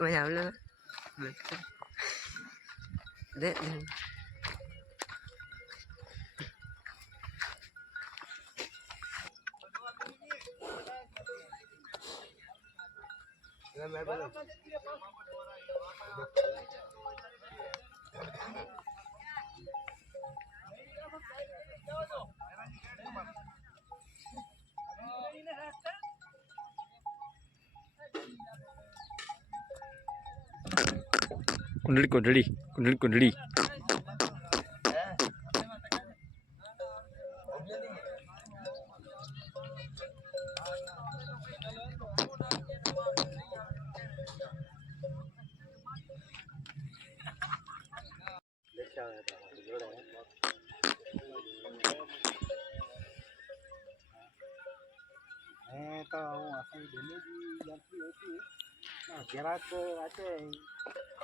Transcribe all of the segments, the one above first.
mày làm luôn đấy कुंडली कुंडली कुंडली कुंडली तो असांजी डेली जी एंट्री होती ग्राहक अचे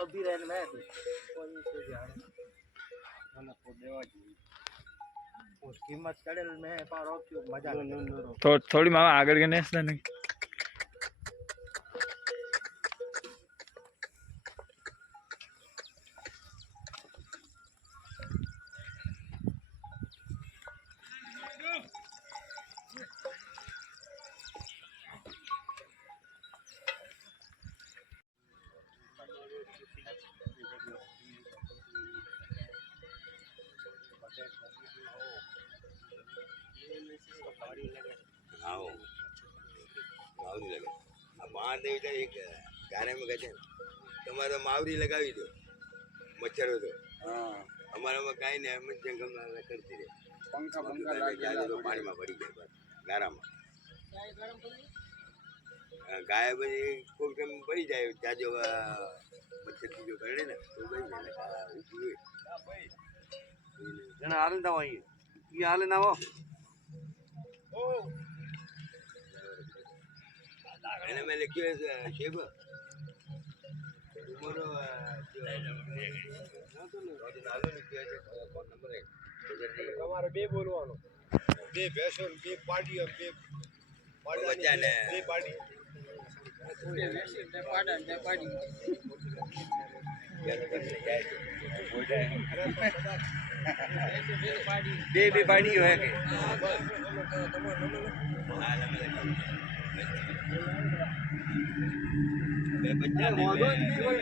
अभी रहने में कोई से जाने ना को देवा जी उस कीमत कड़ेल में पर रोक्यो मजा तो थोड़ी मामा आगे के नेस ने आओ मावरी लगे बाहर नहीं था एक गारे में कहते हैं तुम्हारा मावरी लगावी दो मच्छर हो तो हमारा में कहीं नहीं हम जंगल में करती रहे पंखा पंखा लगा दो पानी में पड़ी गए गारा में गाय बजे कोई टाइम पड़ी जाए जाजो मच्छर की जो करे ना तो गई ना हाल ना वही ये हाल ना वो मैंने मैं लिखी है शेब तुम्हारो नालो लिखी है फोन नंबर है તમારે બે બોલવાનો બે ભેસો બે પાડી બે बच्चा ने બે પાડી બે ભેસી બે પાડા બે પાડી બે બે પાડી હોય કે બે બચ્ચા ને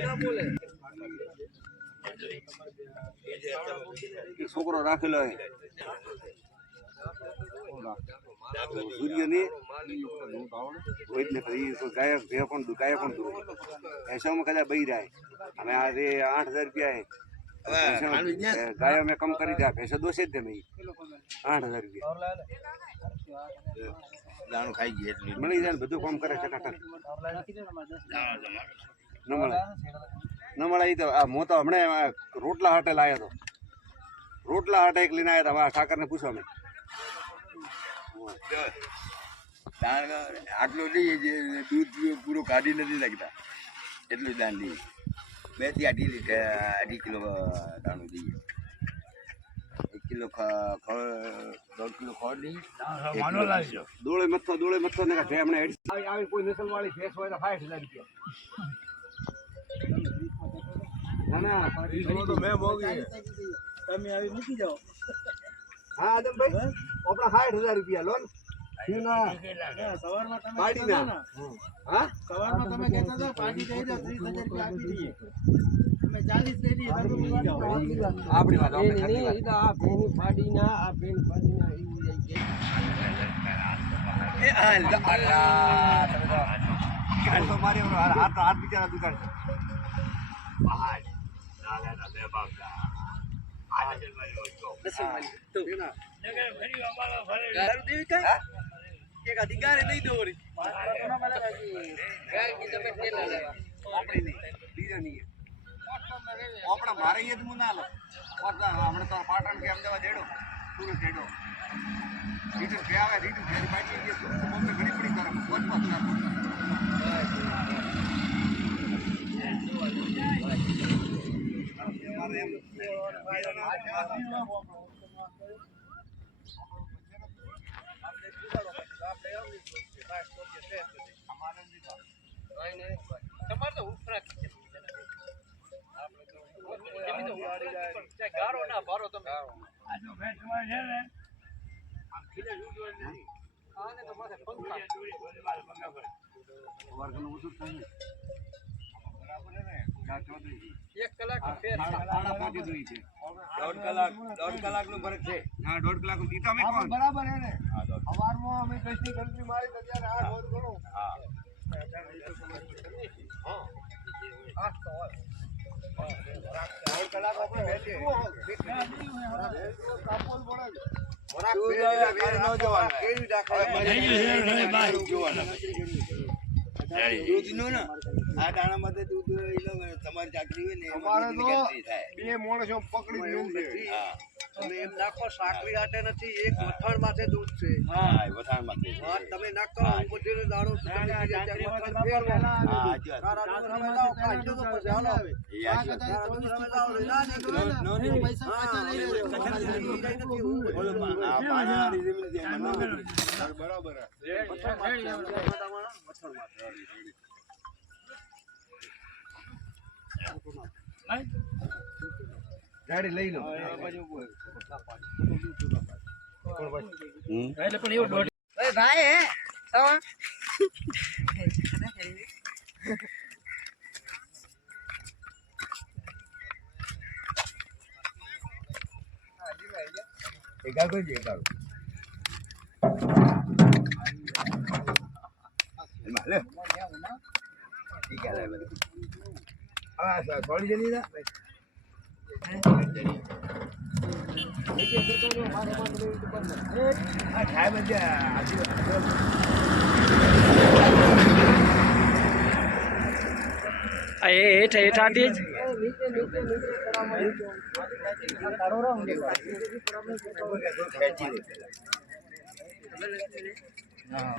ના બોલે છોકરો રાખેલો હે સૂર્યની એટલે પછી ગાયક ભે પણ દૂર ऐसा में कदा बही रहा है हमें आज 8,000 रुपया है गाय में कम करी दिया पैसा दो से दे भाई 8,000 रुपया दाणो खाई गई એટલી મળી જાય બધું કામ કરે ચકાચક ન મળે ઈ તો આ મો તો હમણે રોટલા હાટે લાયો તો રોટલા હાટે એક લઈને આવ્યા હતા ઠાકરને પૂછો અમે દાણ આટલું લઈએ જે દૂધ પૂરું કાઢી નથી શકતા એટલું દાણ લઈએ 2 થી 2.5 કિલો દાણું દઈએ 1 કિલો ખળ 1.5 કિલો ખળ દઈએ દોળે મથો ને હમણે આવી કોઈ નસલ વાળી ભેંસ હોય તો 60,000 રૂપિયા ના ના તો મેં મોગી તમે આવી મૂકી જાઓ હા આદમભાઈ આપણા 60,000 રૂપિયા લોન સવારમાં તમે પાડી ના હા સવારમાં તમે કહેતા હતા પાડી દઈ દો 30,000 રૂપિયા આપી દઈએ તમે 40 દઈ દઈએ તમે મૂકી જાઓ આપણી વાત નહીં એ તો આ ભેની પાડી ના આ ભેન પાડી ના એ હાલ અલ્લાહ તમે તો મારી હાથ બિચારા દુકાન છે બહાર ના બે બાપા આ એક અધિકારી દઈ દો આપણા મારે યદ મુ ના લો હમણાં તો પાટણ કે અમદાવાદ હેડો પૂરો હેડો રીટન કે આવે રીટન ફેરી પાછી જે મમ્મી ઘણી પડી કરે પોચમાં ના તમારે તો ઉપરા દોઢ કલાકનો ફરક છે. હા 1.5 કલાક ઈ તો અમે કોણ બરાબર હે ને સવારમાં અમે કશની ગણતરી મારી તો ત્યારે 8 હોત ગણો હા હા તો હોય 1.5 કલાક આપણે બેઠે કાપોલ પડે દૂધનું ને આ દાણામાં તો દૂધ તમારી ચાકરી હોય ને અમારે તો ગણતરી થાય. બે માણસો પકડી મેલ છે હા તમે એમ નાખો સાકરી આટે નથી એક મથણ માથે દૂધ છે હા એ વથાણમાંથી છે. વાત તમે નાખો બધીનો દાડો તમે બીજે ત્યાં મથણ ફેરવો હા સાચી વાત. તારા ડુંગરામાં જાઓ કાઢજો તો પછી હાલો એ સાચી વાત. તારા ડુંગરામાં જાઓ ના નહીં પૈસા પાછા લઈ લેજો બોલો આ પાણાની જમીન છે એમાં ન હોય. બરાબર ગાડી લઈ લો ભાઈ હે એકાદ જ એકાદ. એમાં લે. ઠીક છે લે બધું. હા સર થોડી જલ્દી ના. હા ખાય બધે આ એ હેઠ આટી જ ખેંચી લે. હા